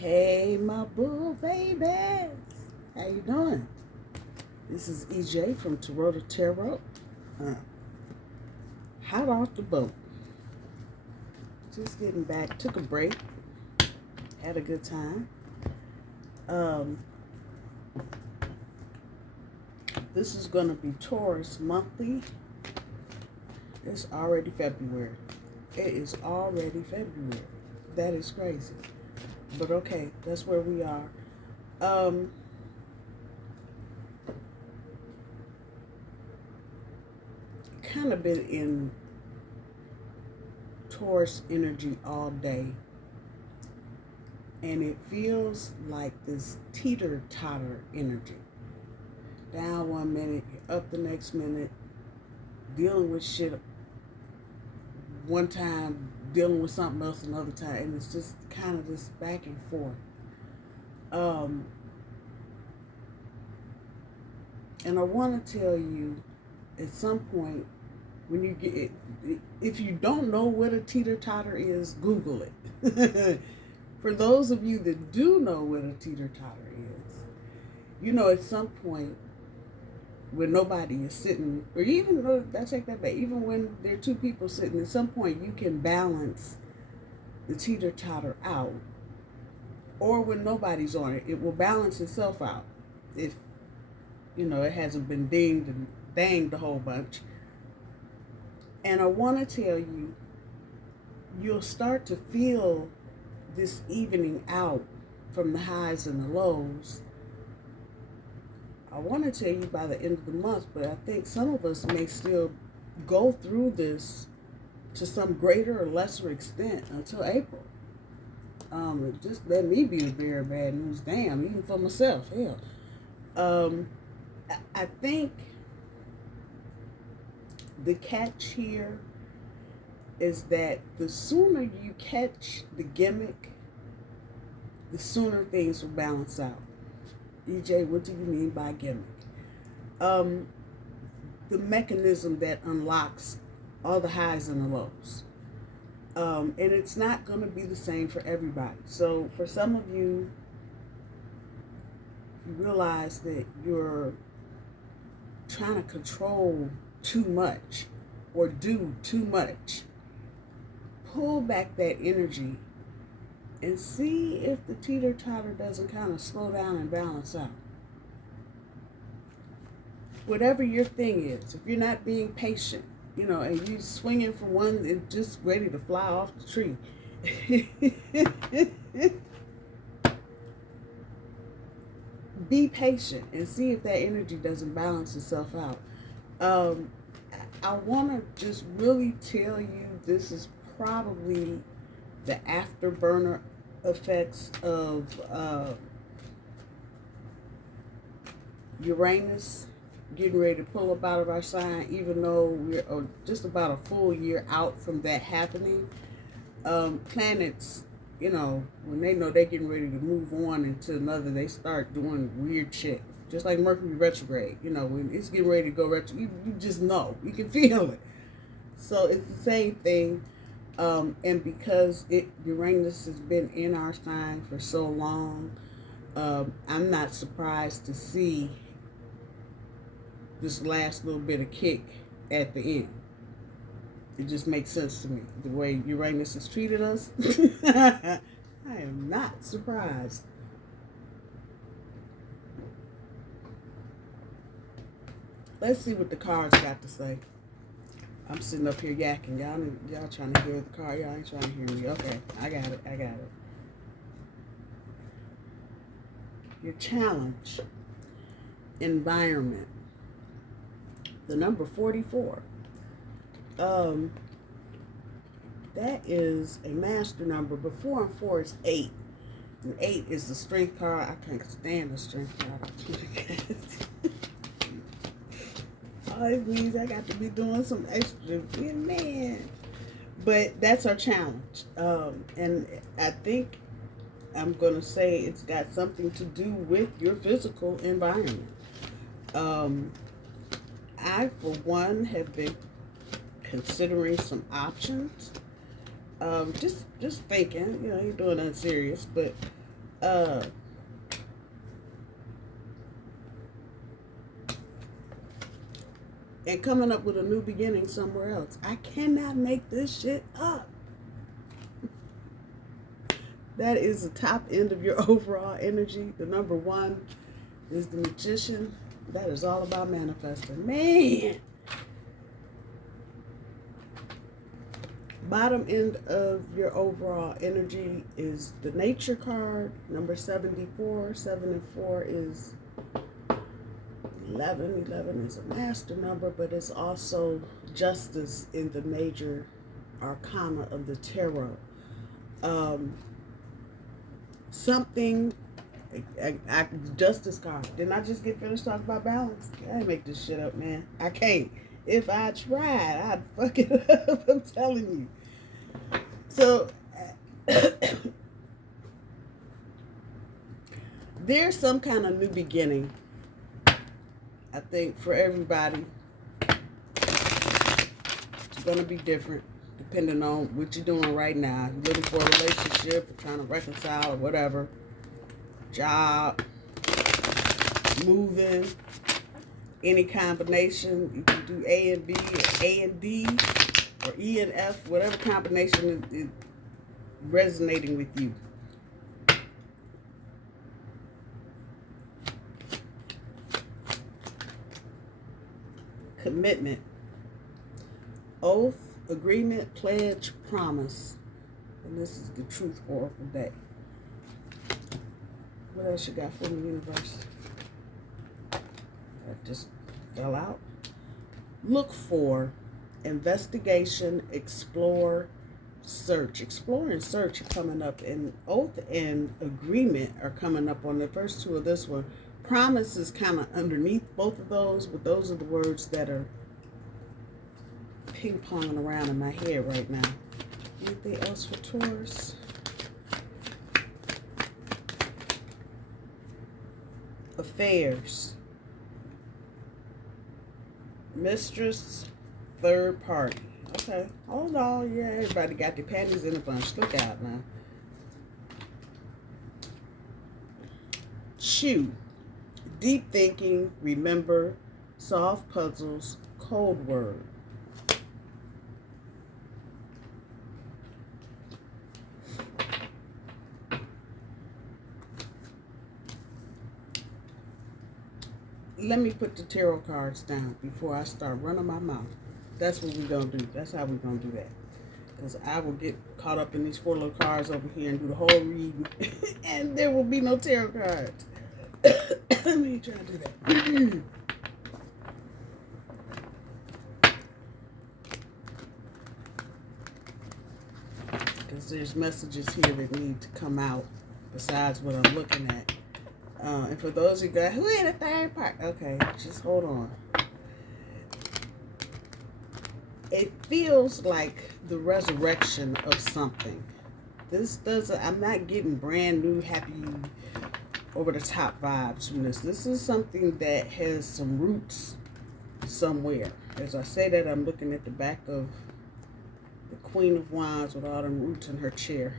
Hey, my boo babies. How you doing? This is EJ from Taurota Tarot. Hot off the boat. Just getting back. Took a break. Had a good time. This is going to be Taurus monthly. It's already February. It is already February. That is crazy. But okay, that's where we are. Kind of been in Taurus energy all day. And it feels like this teeter-totter energy. Down one minute, up the next minute, dealing with shit one time, dealing with something else another time, and it's just kind of this back and forth. And I want to tell you, at some point, when you get it, if you don't know what a teeter-totter is, Google it. For those of you that do know what a teeter-totter is, you know at some point when nobody is sitting, or even, I take that back, even when there are two people sitting, at some point you can balance the teeter-totter out. Or when nobody's on it, it will balance itself out. If, you know, it hasn't been dinged and banged a whole bunch. And I want to tell you, you'll start to feel this evening out from the highs and the lows. I want to tell you by the end of the month, but I think some of us may still go through this to some greater or lesser extent until April. Just let me be the bearer of bad news. Damn, even for myself. Hell. I think the catch here is that the sooner you catch the gimmick, the sooner things will balance out. EJ, what do you mean by gimmick? The mechanism that unlocks all the highs and the lows. And it's not going to be the same for everybody. So for some of you, you realize that you're trying to control too much or do too much. Pull back that energy and see if the teeter-totter doesn't kind of slow down and balance out. Whatever your thing is, if you're not being patient, you know, and you swinging from one and just ready to fly off the tree. Be patient and see if that energy doesn't balance itself out. I want to just really tell you this is probably the afterburner effects of Uranus getting ready to pull up out of our sign, even though we're just about a full year out from that happening. Planets, you know, when they know they're getting ready to move on into another, they start doing weird shit. Just like Mercury retrograde, you know, when it's getting ready to go retro, you just know, you can feel it. So it's the same thing. And because Uranus has been in our sign for so long, I'm not surprised to see this last little bit of kick at the end. It just makes sense to me. The way Uranus has treated us, I am not surprised. Let's see what the cards got to say. I'm sitting up here yakking. Y'all trying to hear the card. Y'all ain't trying to hear me. Okay, I got it. Your challenge. Environment. The number 44. That is a master number. But 4 and 4 is 8. And 8 is the strength card. I can't stand the strength card. All it means I got to be doing some extra, man. But that's our challenge. And I think I'm going to say it's got something to do with your physical environment. I, for one, have been considering some options. Just thinking, you know, you're doing nothing serious, but Uh, and coming up with a new beginning somewhere else. I cannot make this shit up. That is the top end of your overall energy. The number 1 is the Magician. That is all about manifesting. Man. Bottom end of your overall energy is the Nature card, number 74. 7 and 4 is 11. 11 is a master number, but it's also justice in the major arcana of the tarot. Something, justice card. Didn't I just get finished talking about balance? I ain't make this shit up, man. I can't. If I tried, I'd fuck it up. I'm telling you. So, there's some kind of new beginning, I think, for everybody. It's going to be different depending on what you're doing right now. You're looking for a relationship, or trying to reconcile, or whatever. Job, moving, any combination. You can do A and B, or A and D, or E and F, whatever combination is resonating with you. Commitment, oath, agreement, pledge, promise. And this is the Truth Oracle Day. What else you got for me, universe? That just fell out. Look for, investigation, explore, search. Explore and search are coming up, and oath and agreement are coming up on the first 2 of this one. Promise is kind of underneath both of those, but those are the words that are ping-ponging around in my head right now. Anything else for Taurus? Affairs. Mistress, third party. Okay, hold on. Yeah, everybody got their panties in a bunch. Look out now. Chew. Deep thinking, remember, solve puzzles, code word. Let me put the tarot cards down before I start running my mouth. That's what we're going to do. That's how we're going to do that. Because I will get caught up in these 4 little cards over here and do the whole reading. And there will be no tarot cards. Let me try to do that. Because there's messages here that need to come out besides what I'm looking at. And for those who got, who in the third part? Okay, just hold on. It feels like the resurrection of something. This doesn't, I'm not getting brand new, happy, over the top vibes from this. This is something that has some roots somewhere. As I say that, I'm looking at the back of the Queen of Wands with all them roots in her chair.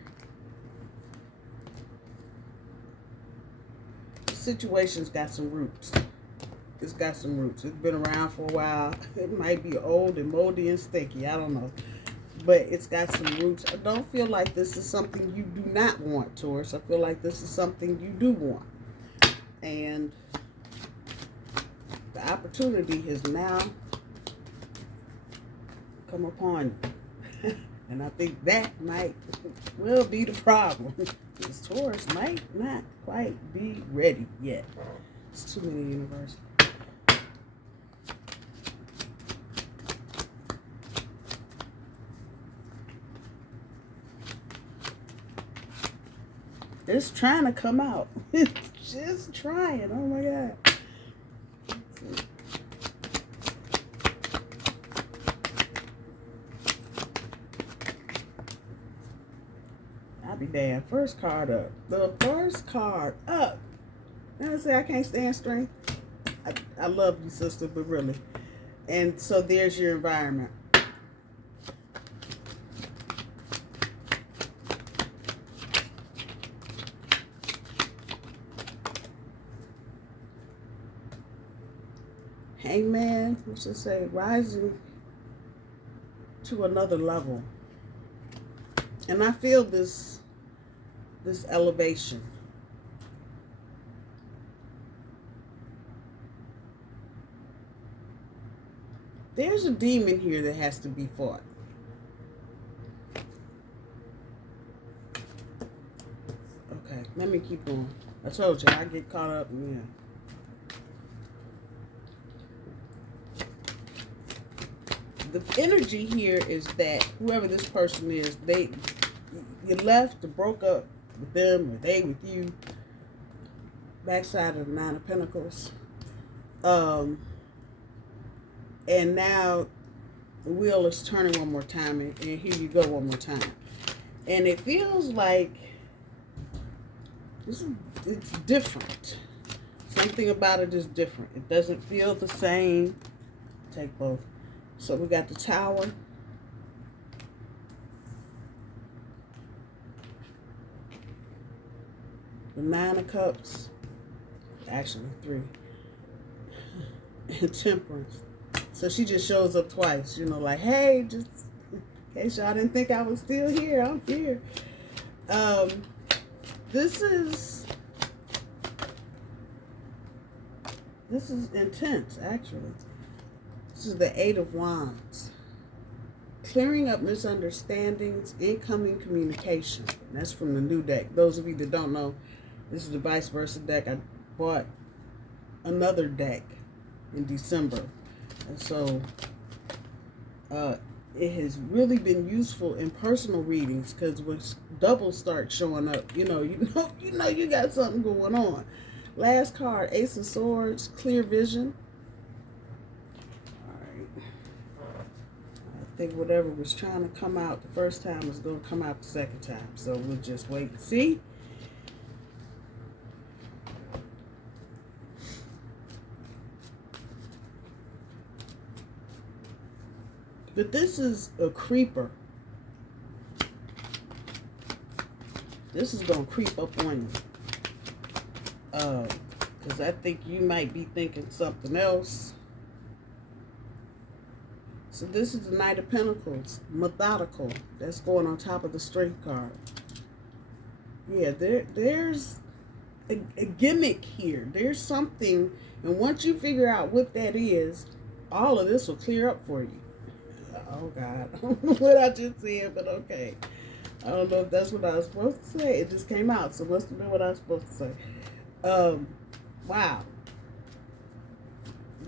The situation's got some roots. It's got some roots. It's been around for a while. It might be old and moldy and sticky. I don't know. But it's got some roots. I don't feel like this is something you do not want, Taurus. I feel like this is something you do want. And the opportunity has now come upon you. And I think that will be the problem. This Taurus might not quite be ready yet. It's too many universes. It's trying to come out. It's just trying. Oh my God. I'll be damned. First card up. The first card up. Now I say I can't stand strength. I love you, sister, but really. And so there's your environment. Hangman, what's it say? Rising to another level. And I feel this elevation. There's a demon here that has to be fought. Okay, let me keep going. I told you, I get caught up in the energy here is that whoever this person is, you left or broke up with them, or they with you. Backside of the Nine of Pentacles. And now the wheel is turning one more time, and here you go one more time. And it feels like it's different. Something about it is different. It doesn't feel the same. Take both. So we got the Tower. The Nine of Cups. Actually, 3. And Temperance. So she just shows up twice, you know, like, hey, just in case y'all didn't think I was still here, I'm here. This is intense, actually. This is the 8 of Wands. Clearing up misunderstandings, incoming communication. And that's from the new deck. Those of you that don't know, this is the Vice Versa deck. I bought another deck in December. And so it has really been useful in personal readings, because when doubles start showing up, you know you got something going on. Last card, Ace of Swords, clear vision. All right. I think whatever was trying to come out the first time is going to come out the second time. So we'll just wait and see. But this is a creeper. This is going to creep up on you. Because I think you might be thinking something else. So this is the Knight of Pentacles. Methodical. That's going on top of the Strength card. Yeah, there's a gimmick here. There's something. And once you figure out what that is, all of this will clear up for you. Oh, God. I don't know what I just said, but okay. I don't know if that's what I was supposed to say. It just came out, so it must have been what I was supposed to say. Wow.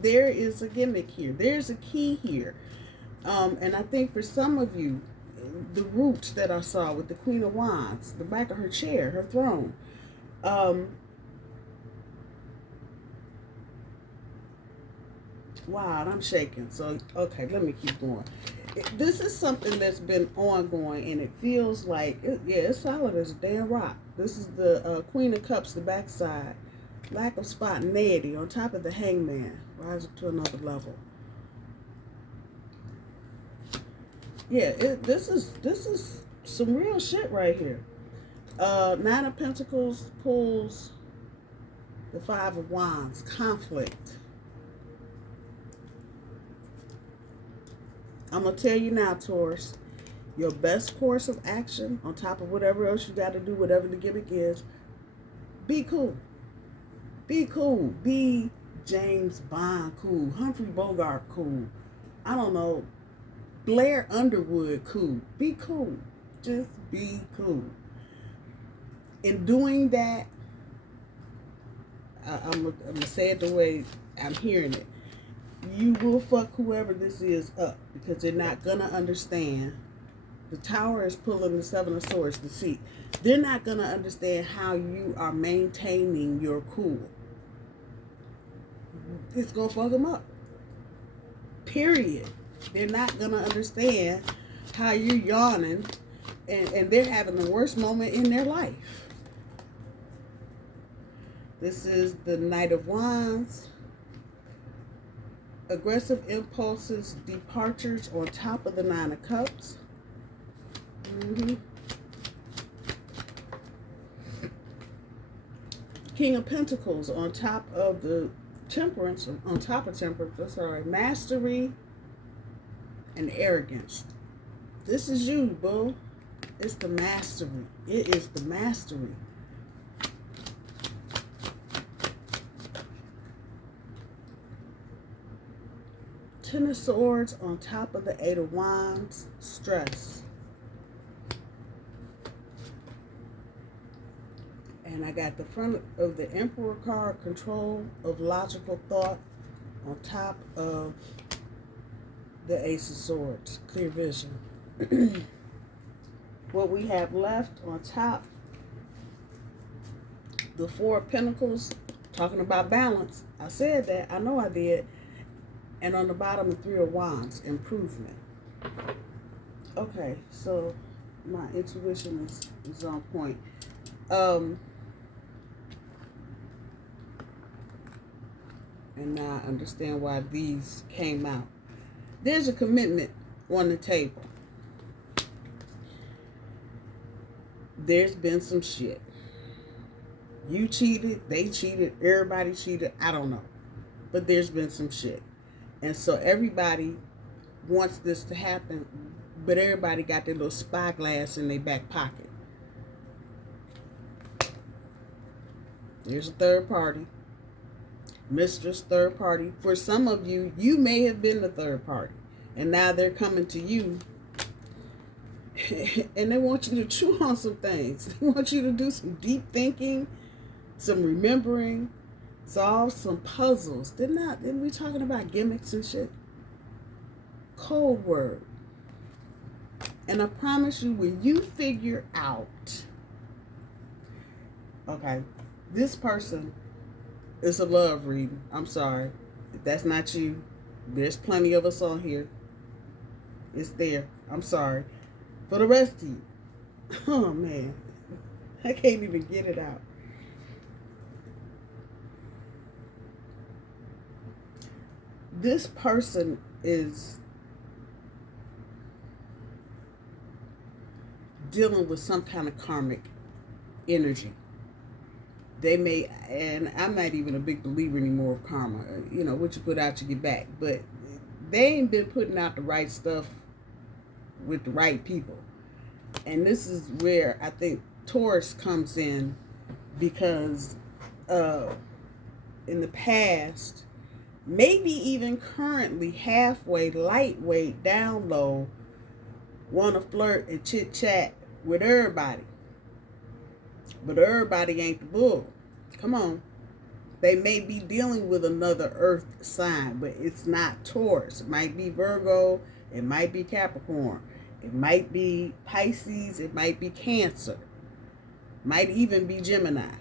There is a gimmick here. There's a key here. And I think for some of you, the roots that I saw with the Queen of Wands, the back of her chair, her throne. Wow, I'm shaking. So, okay, let me keep going. This is something that's been ongoing, and it feels like, yeah, it's solid as a damn rock. This is the Queen of Cups, the backside. Lack of spontaneity on top of the Hangman. Rising to another level. Yeah, this is some real shit right here. Nine of Pentacles pulls the Five of Wands. Conflict. I'm going to tell you now, Taurus, your best course of action, on top of whatever else you got to do, whatever the gimmick is, be cool. Be cool. Be James Bond cool. Humphrey Bogart cool. I don't know. Blair Underwood cool. Be cool. Just be cool. In doing that, I'm going to say it the way I'm hearing it. You will fuck whoever this is up, because they're not going to understand. The Tower is pulling the Seven of Swords, the seat. They're not going to understand how you are maintaining your cool. It's going to fuck them up. Period. They're not going to understand how you're yawning and they're having the worst moment in their life. This is the Knight of Wands. Aggressive impulses, departures on top of the Nine of Cups. King of Pentacles on top of the Temperance, on top of temperance, I'm sorry, mastery and arrogance. This is you, boo. It's the mastery. It is the mastery. Ten of Swords on top of the Eight of Wands, stress. And I got the front of the Emperor card, control of logical thought, on top of the Ace of Swords, clear vision. What we have left on top, the Four of Pentacles, talking about balance. I said that, I know I did. And on the bottom, the Three of Wands, improvement. Okay, so my intuition is on point. And now I understand why these came out. There's a commitment on the table. There's been some shit. You cheated, they cheated, everybody cheated, I don't know. But there's been some shit. And so everybody wants this to happen, but everybody got their little spyglass in their back pocket. Here's a third party. Mistress, third party. For some of you, you may have been the third party. And now they're coming to you. And they want you to chew on some things. They want you to do some deep thinking, some remembering, solve some puzzles. Didn't we talking about gimmicks and shit? Code word. And I promise you, when you figure out, okay, this person is a love reading. I'm sorry. If that's not you, there's plenty of us on here. It's there. I'm sorry. For the rest of you, oh man, I can't even get it out. This person is dealing with some kind of karmic energy. They may, and I'm not even a big believer anymore of karma. You know, what you put out, you get back. But they ain't been putting out the right stuff with the right people. And this is where I think Taurus comes in, because in the past, maybe even currently, halfway, lightweight, down low, want to flirt and chit chat with everybody. But everybody ain't the bull. Come on. They may be dealing with another earth sign, but it's not Taurus. It might be Virgo. It might be Capricorn. It might be Pisces. It might be Cancer. Might even be Gemini.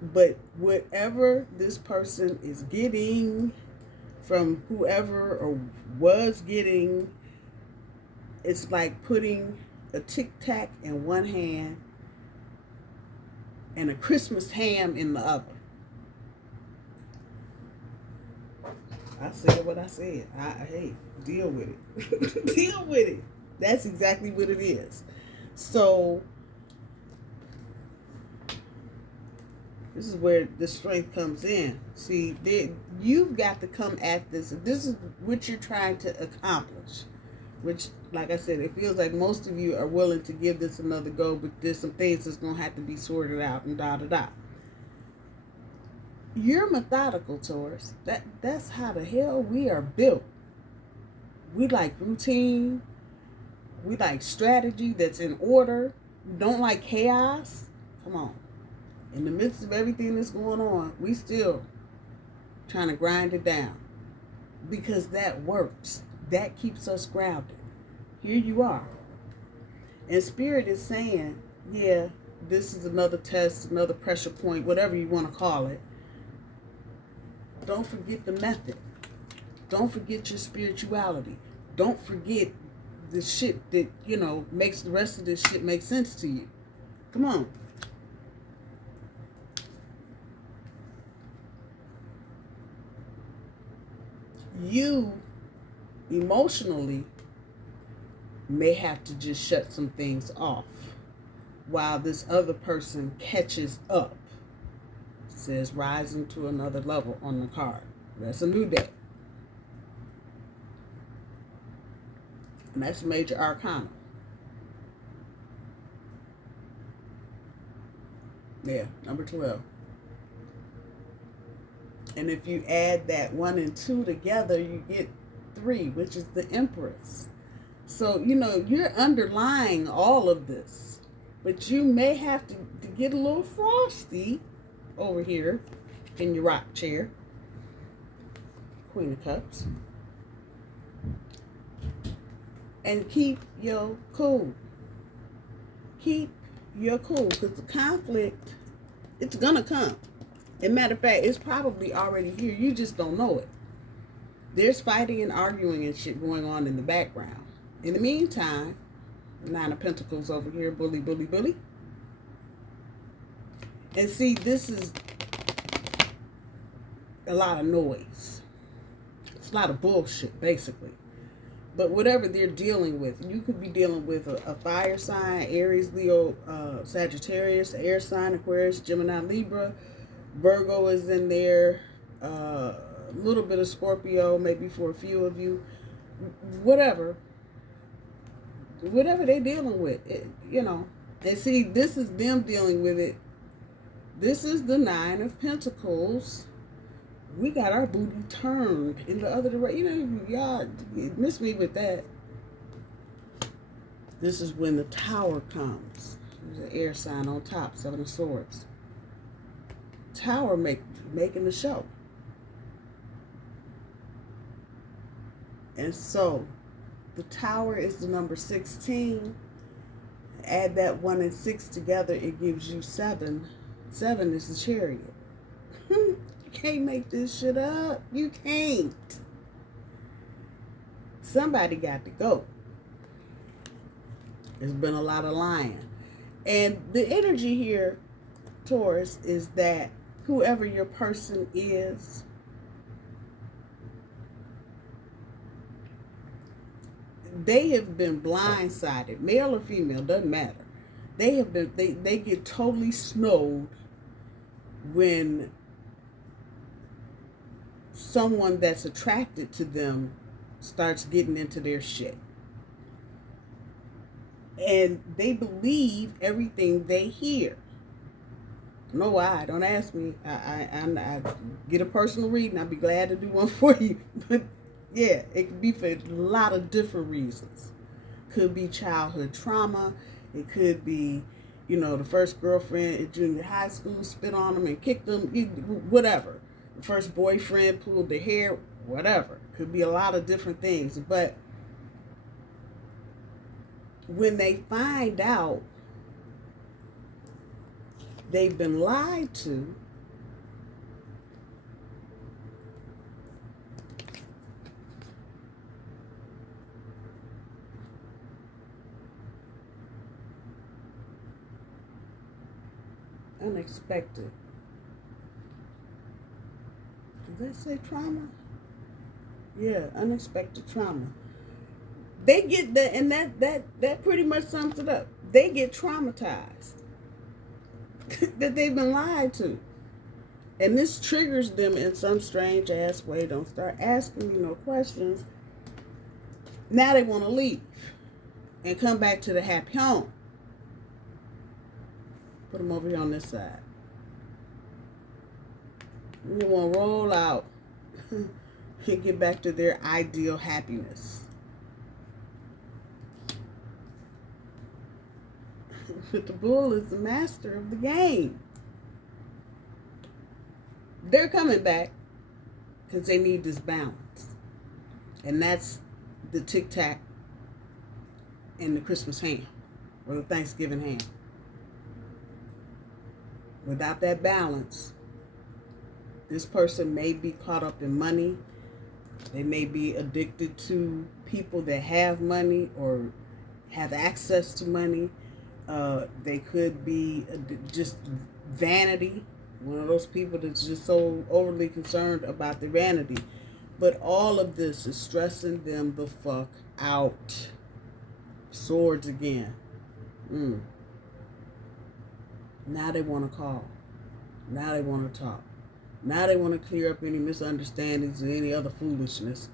But whatever this person is getting from whoever or was getting, it's like putting a Tic Tac in one hand and a Christmas ham in the other. I said what I said. Hey, deal with it. Deal with it. That's exactly what it is. So this is where the strength comes in. See, you've got to come at this. This is what you're trying to accomplish. Which, like I said, it feels like most of you are willing to give this another go, but there's some things that's going to have to be sorted out and da-da-da. You're methodical, Taurus. That's how the hell we are built. We like routine. We like strategy that's in order. We don't like chaos. Come on. In the midst of everything that's going on, we still trying to grind it down. Because that works. That keeps us grounded. Here you are. And Spirit is saying, yeah, this is another test, another pressure point, whatever you want to call it. Don't forget the method. Don't forget your spirituality. Don't forget the shit that, you know, makes the rest of this shit make sense to you. Come on. You emotionally may have to just shut some things off while this other person catches up. says rising to another level on the card. That's a new deck. And that's major arcana. Yeah, number 12. And if you add that 1 and 2 together, you get 3, which is the Empress. So, you know, you're underlying all of this. But you may have to get a little frosty over here in your rock chair. Queen of Cups. And keep your cool. Keep your cool. Because the conflict, it's going to come. As a matter of fact, it's probably already here. You just don't know it. There's fighting and arguing and shit going on in the background. In the meantime, 9 of Pentacles over here, bully, bully, bully. And see, this is a lot of noise. It's a lot of bullshit, basically. But whatever they're dealing with, you could be dealing with a fire sign, Aries, Leo, Sagittarius, air sign, Aquarius, Gemini, Libra. Virgo is in there. A little bit of Scorpio, maybe for a few of you. Whatever they're dealing with, it, you know. And see, this is them dealing with it. This is the 9 of Pentacles. We got our booty turned in the other direction. You know, y'all miss me with that. This is when the Tower comes. There's an air sign on top, 7 of Swords. Tower making the show. And so, the Tower is the number 16. Add that 1 and 6 together, it gives you 7. 7 is the Chariot. You can't make this shit up. You can't. Somebody got to go. There's been a lot of lying. And the energy here, Taurus, is that whoever your person is, they have been blindsided, male or female, doesn't matter. They have been, they get totally snowed when someone that's attracted to them starts getting into their shit. And they believe everything they hear. Know why? Don't ask me. I get a personal reading. I'd be glad to do one for you. But yeah, it could be for a lot of different reasons. Could be childhood trauma. It could be, you know, the first girlfriend in junior high school spit on them and kicked them. Whatever. The first boyfriend pulled their hair. Whatever. Could be a lot of different things. But when they find out they've been lied to, unexpected. Did they say trauma? Yeah, unexpected trauma. They get that, and that pretty much sums it up. They get traumatized that they've been lied to. And this triggers them in some strange ass way. Don't start asking me no questions. Now they want to leave and come back to the happy home. Put them over here on this side. They want to roll out and get back to their ideal happiness. But the bull is the master of the game. They're coming back because they need this balance. And that's the tic-tac and the Christmas ham or the Thanksgiving ham. Without that balance, this person may be caught up in money. They may be addicted to people that have money or have access to money. They could be just vanity. One of those people that's just so overly concerned about their vanity. But all of this is stressing them the fuck out. Swords again. Now they want to call. Now they want to talk. Now they want to clear up any misunderstandings and any other foolishness.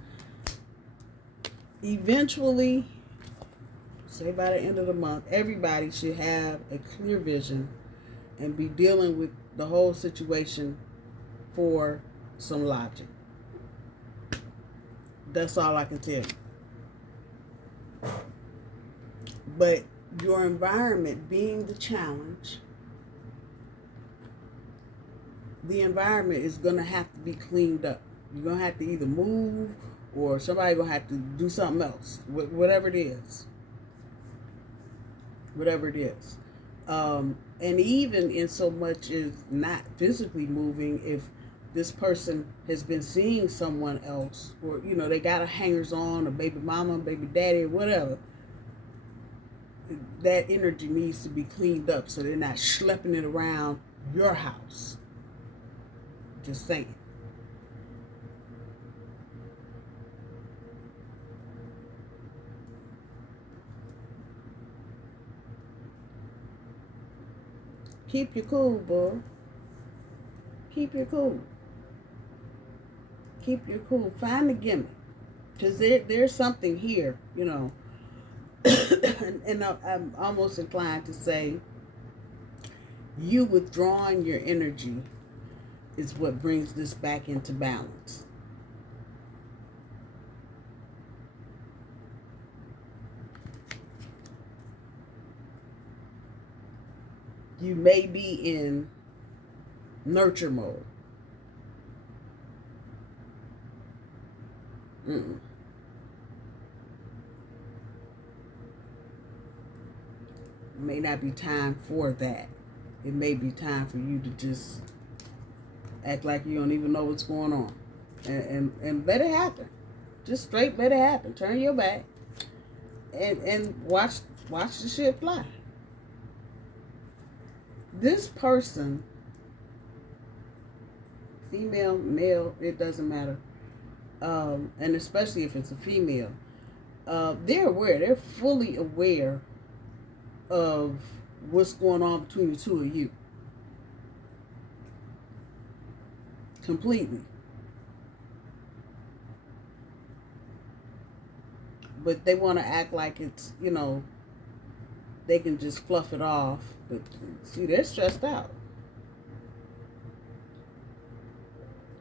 Eventually, say by the end of the month, everybody should have a clear vision and be dealing with the whole situation for some logic. That's all I can tell you. But your environment being the challenge, the environment is going to have to be cleaned up. You're going to have to either move or somebody going to have to do something else. Whatever it is. Whatever it is. And even in so much as not physically moving, if this person has been seeing someone else, or, you know, they got a hangers on, a baby mama, baby daddy, or whatever, that energy needs to be cleaned up so they're not schlepping it around your house. Just saying. Keep your cool, boy. Keep your cool. Keep your cool. Find the gimmick. Because there's something here, you know. and I'm almost inclined to say you withdrawing your energy is what brings this back into balance. You may be in nurture mode. It may not be time for that. It may be time for you to just act like you don't even know what's going on. And let it happen. Just straight let it happen. Turn your back and watch the shit fly. This person, female, male, it doesn't matter. And especially if it's a female, they're aware. They're fully aware of what's going on between the two of you. Completely. But they want to act like it's, you know, they can just fluff it off. But see, they're stressed out.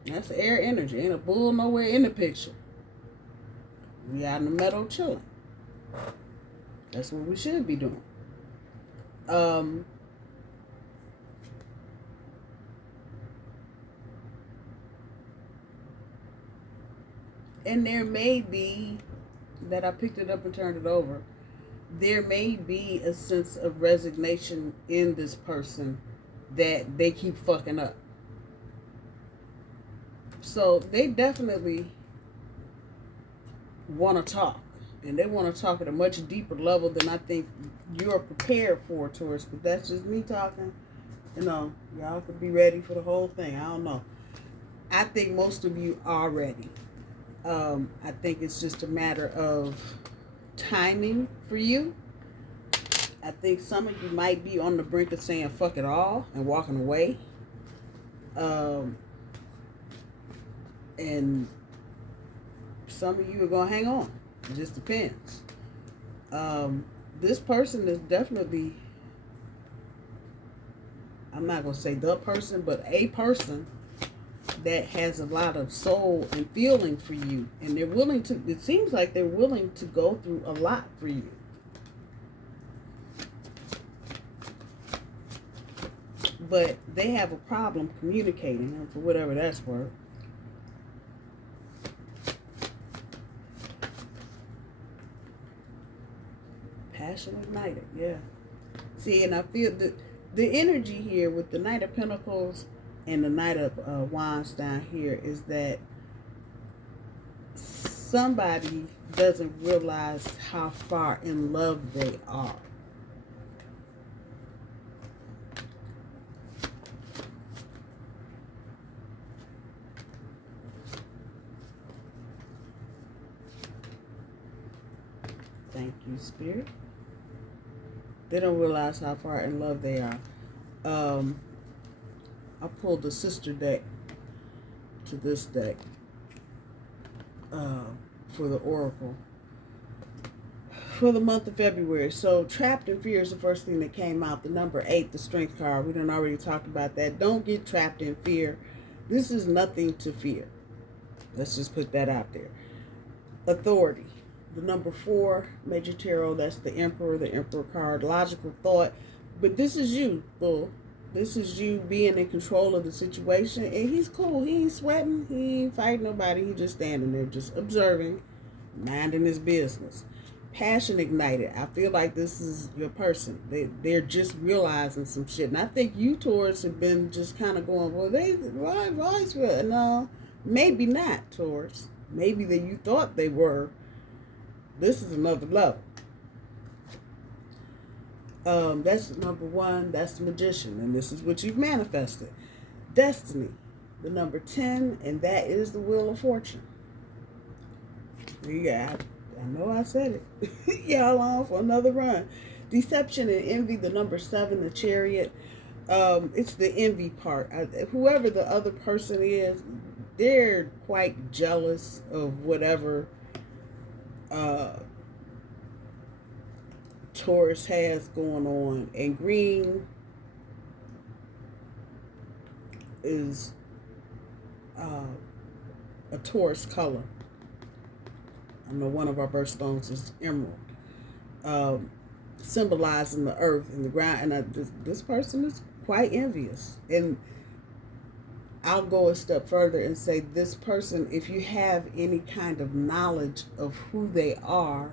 That's air energy. Ain't a bull nowhere in the picture. We out in the meadow chilling. That's what we should be doing. And there may be, that I picked it up and turned it over, there may be a sense of resignation in this person that they keep fucking up. So they definitely want to talk. And they want to talk at a much deeper level than I think you're prepared for, Taurus. But that's just me talking. You know, y'all could be ready for the whole thing. I don't know. I think most of you are ready. I think it's just a matter of timing for you. I think some of you might be on the brink of saying fuck it all and walking away. And some of you are going to hang on. It just depends. This person is definitely, I'm not going to say the person, but a person that has a lot of soul and feeling for you. And they're willing to, it seems like they're willing to go through a lot for you. But they have a problem communicating, and for whatever that's worth. Passion ignited, yeah. See, and I feel that the energy here with the Knight of Pentacles and the Knight of Wands down here is that somebody doesn't realize how far in love they are. Thank you, Spirit. They don't realize how far in love they are. I pulled the sister deck to this deck for the Oracle for the month of February. So trapped in fear is the first thing that came out. The number 8, the strength card. We done already talked about that. Don't get trapped in fear. This is nothing to fear. Let's just put that out there. Authority. The number 4, Major Tarot, that's the Emperor card. Logical thought. But this is you, bull. This is you being in control of the situation. And he's cool. He ain't sweating. He ain't fighting nobody. He's just standing there, just observing, minding his business. Passion ignited. I feel like this is your person. They're just realizing some shit. And I think you, Taurus, have been just kind of going, well, why no, maybe not, Taurus. Maybe that you thought they were. This is another level. That's number 1. That's the Magician. And this is what you've manifested. Destiny. The number 10. And that is the Wheel of Fortune. Yeah, I know I said it. Y'all on for another run. Deception and envy. The number 7. The Chariot. It's the envy part. Whoever the other person is, they're quite jealous of whatever Taurus has going on. And green is a Taurus color. I know one of our birthstones is emerald, symbolizing the earth and the ground. And this person is quite envious. And I'll go a step further and say this person, if you have any kind of knowledge of who they are,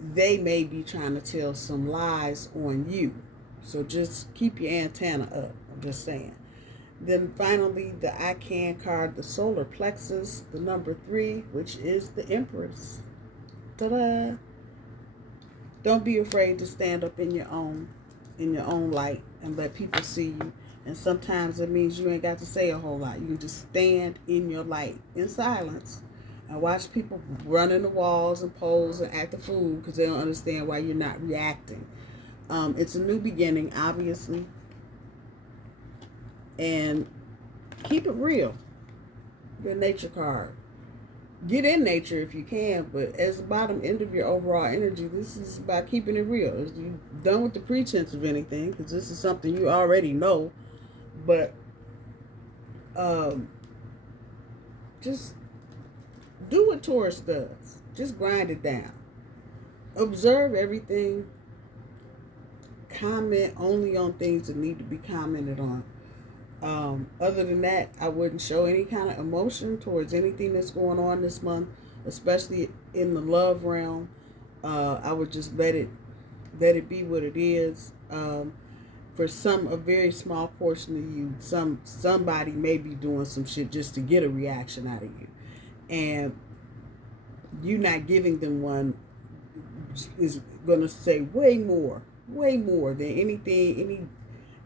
they may be trying to tell some lies on you. So just keep your antenna up. I'm just saying. Then finally, the I Can card, the solar plexus, the number 3, which is the Empress. Ta-da! Don't be afraid to stand up in your own light and let people see you. And sometimes it means you ain't got to say a whole lot. You can just stand in your light in silence and watch people run in the walls and pose and act a fool because they don't understand why you're not reacting. It's a new beginning, obviously. And keep it real. Your nature card. Get in nature if you can, but as the bottom end of your overall energy, this is about keeping it real. You're done with the pretense of anything, because this is something you already know. But just do what Taurus does. Just grind it down. Observe everything. Comment only on things that need to be commented on. Other than that, I wouldn't show any kind of emotion towards anything that's going on this month, especially in the love realm. I would just let it be what it is. For a very small portion of you, somebody may be doing some shit just to get a reaction out of you, and you not giving them one is gonna say way more than anything, any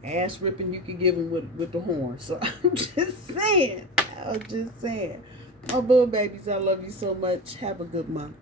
ass ripping you can give them with the horn. So I'm just saying. My little babies, I love you so much. Have a good month.